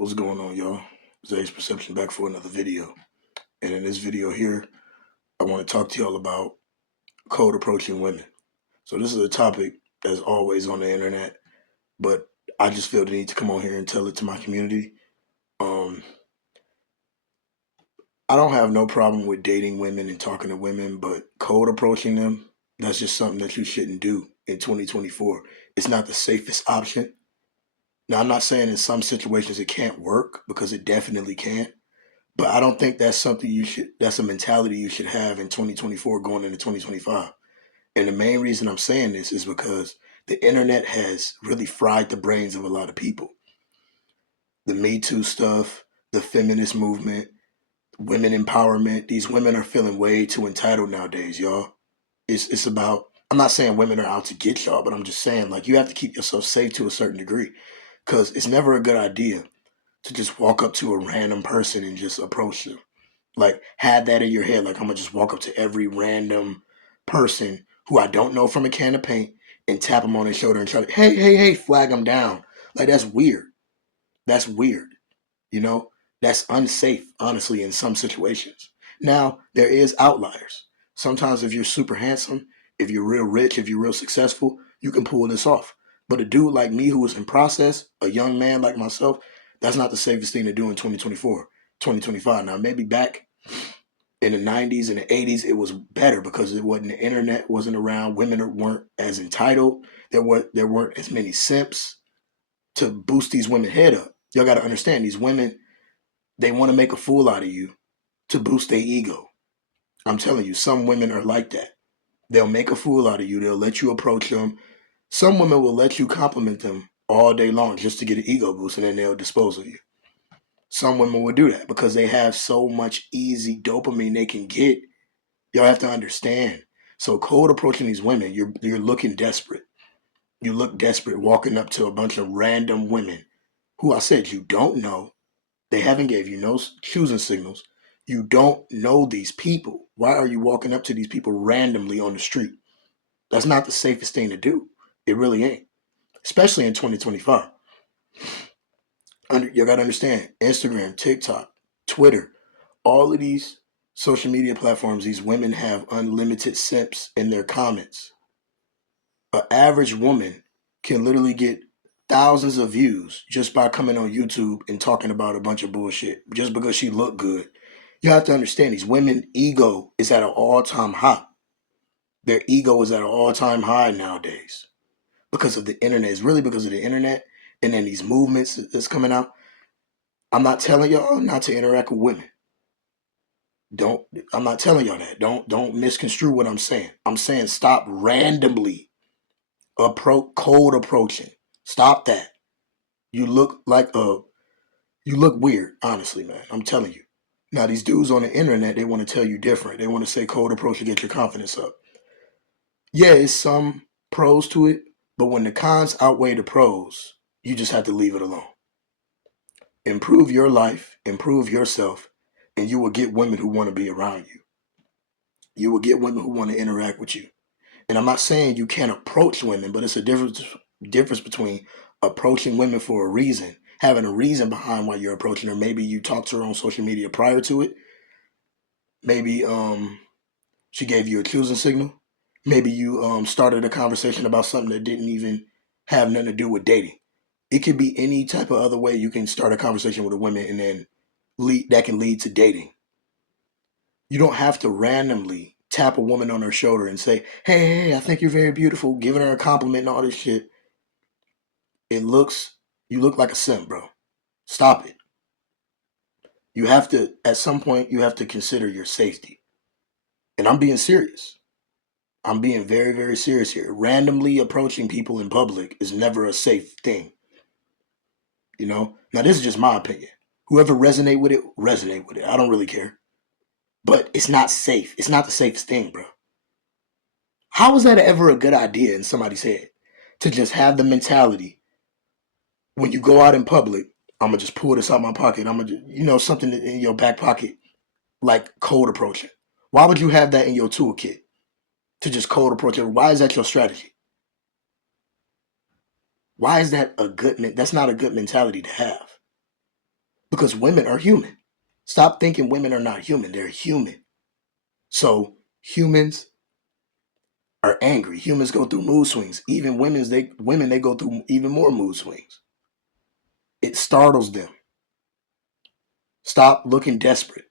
What's going on, y'all? Zay's Perception back for another video. And in this video here, I want to talk to y'all about cold approaching women. So this is a topic that's always on the internet, but I just feel the need to come on here and tell it to my community. Um, I don't have no problem with dating women and talking to women, but cold approaching them, that's just something that you shouldn't do in 2024. It's not the safest option. Now, I'm not saying in some situations it can't work, because it definitely can. But I don't think that's something that's a mentality you should have in 2024 going into 2025. And the main reason I'm saying this is because the internet has really fried the brains of a lot of people. The Me Too stuff, the feminist movement, women empowerment, these women are feeling way too entitled nowadays, y'all. It's about, I'm not saying women are out to get y'all, but I'm just saying, like, you have to keep yourself safe to a certain degree, because it's never a good idea to just walk up to a random person and just approach them. Like, have that in your head. Like, I'm gonna just walk up to every random person who I don't know from a can of paint and tap them on their shoulder and try to, hey, hey, hey, flag them down. Like, that's weird. That's weird. You know, that's unsafe, honestly, in some situations. Now, there is outliers. Sometimes if you're super handsome, if you're real rich, if you're real successful, you can pull this off. But a dude like me who is in process, a young man like myself, that's not the safest thing to do in 2024, 2025. Now, maybe back in the 90s and the 80s, it was better because it wasn't, the internet wasn't around. Women weren't as entitled. There weren't as many simps to boost these women head up. Y'all got to understand, these women, they want to make a fool out of you to boost their ego. I'm telling you, some women are like that. They'll make a fool out of you. They'll let you approach them. Some women will let you compliment them all day long just to get an ego boost, and then they'll dispose of you. Some women will do that because they have so much easy dopamine they can get. Y'all have to understand. So cold approaching these women, you're looking desperate. You look desperate walking up to a bunch of random women who, I said, you don't know. They haven't gave you no choosing signals. You don't know these people. Why are you walking up to these people randomly on the street? That's not the safest thing to do. It really ain't. Especially in 2025. You gotta understand, Instagram, TikTok, Twitter, all of these social media platforms, these women have unlimited simps in their comments. An average woman can literally get thousands of views just by coming on YouTube and talking about a bunch of bullshit just because she looked good. You have to understand, these women ego is at an all-time high. Their ego is at an all-time high nowadays because of the internet. It's really because of the internet, and then these movements that's coming out. I'm not telling y'all not to interact with women. Don't I'm not telling y'all that. Don't misconstrue what I'm saying. I'm saying stop randomly cold approaching. Stop that. You look like a you look weird, honestly, man. I'm telling you. Now these dudes on the internet, they want to tell you different. They want to say cold approach to get your confidence up. Yeah, it's some pros to it, but when the cons outweigh the pros, you just have to leave it alone. Improve your life, improve yourself, and you will get women who want to be around you. You will get women who want to interact with you. And I'm not saying you can't approach women, but it's a difference between approaching women for a reason, having a reason behind why you're approaching her. Maybe you talked to her on social media prior to it. Maybe she gave you a choosing signal. Maybe you started a conversation about something that didn't even have nothing to do with dating. It could be any type of other way you can start a conversation with a woman, and then that can lead to dating. You don't have to randomly tap a woman on her shoulder and say, hey, hey, I think you're very beautiful, giving her a compliment and all this shit. You look like a simp, bro. Stop it. You have to, at some point, you have to consider your safety. And I'm being serious. I'm being very, very serious here. Randomly approaching people in public is never a safe thing. You know? Now, this is just my opinion. Whoever resonate with it, resonate with it. I don't really care. But it's not safe. It's not the safest thing, bro. How is that ever a good idea in somebody's head? To just have the mentality when you go out in public, I'm gonna just pull this out my pocket. I'm gonna, something in your back pocket, like cold approaching. Why would you have that in your toolkit to just cold approach it? Why is that your strategy? Why is that a good? That's not a good mentality to have. because women are human. Stop thinking women are not human. They're human. So humans are angry. Humans go through mood swings. Even women they go through even more mood swings. It startles them. Stop looking desperate.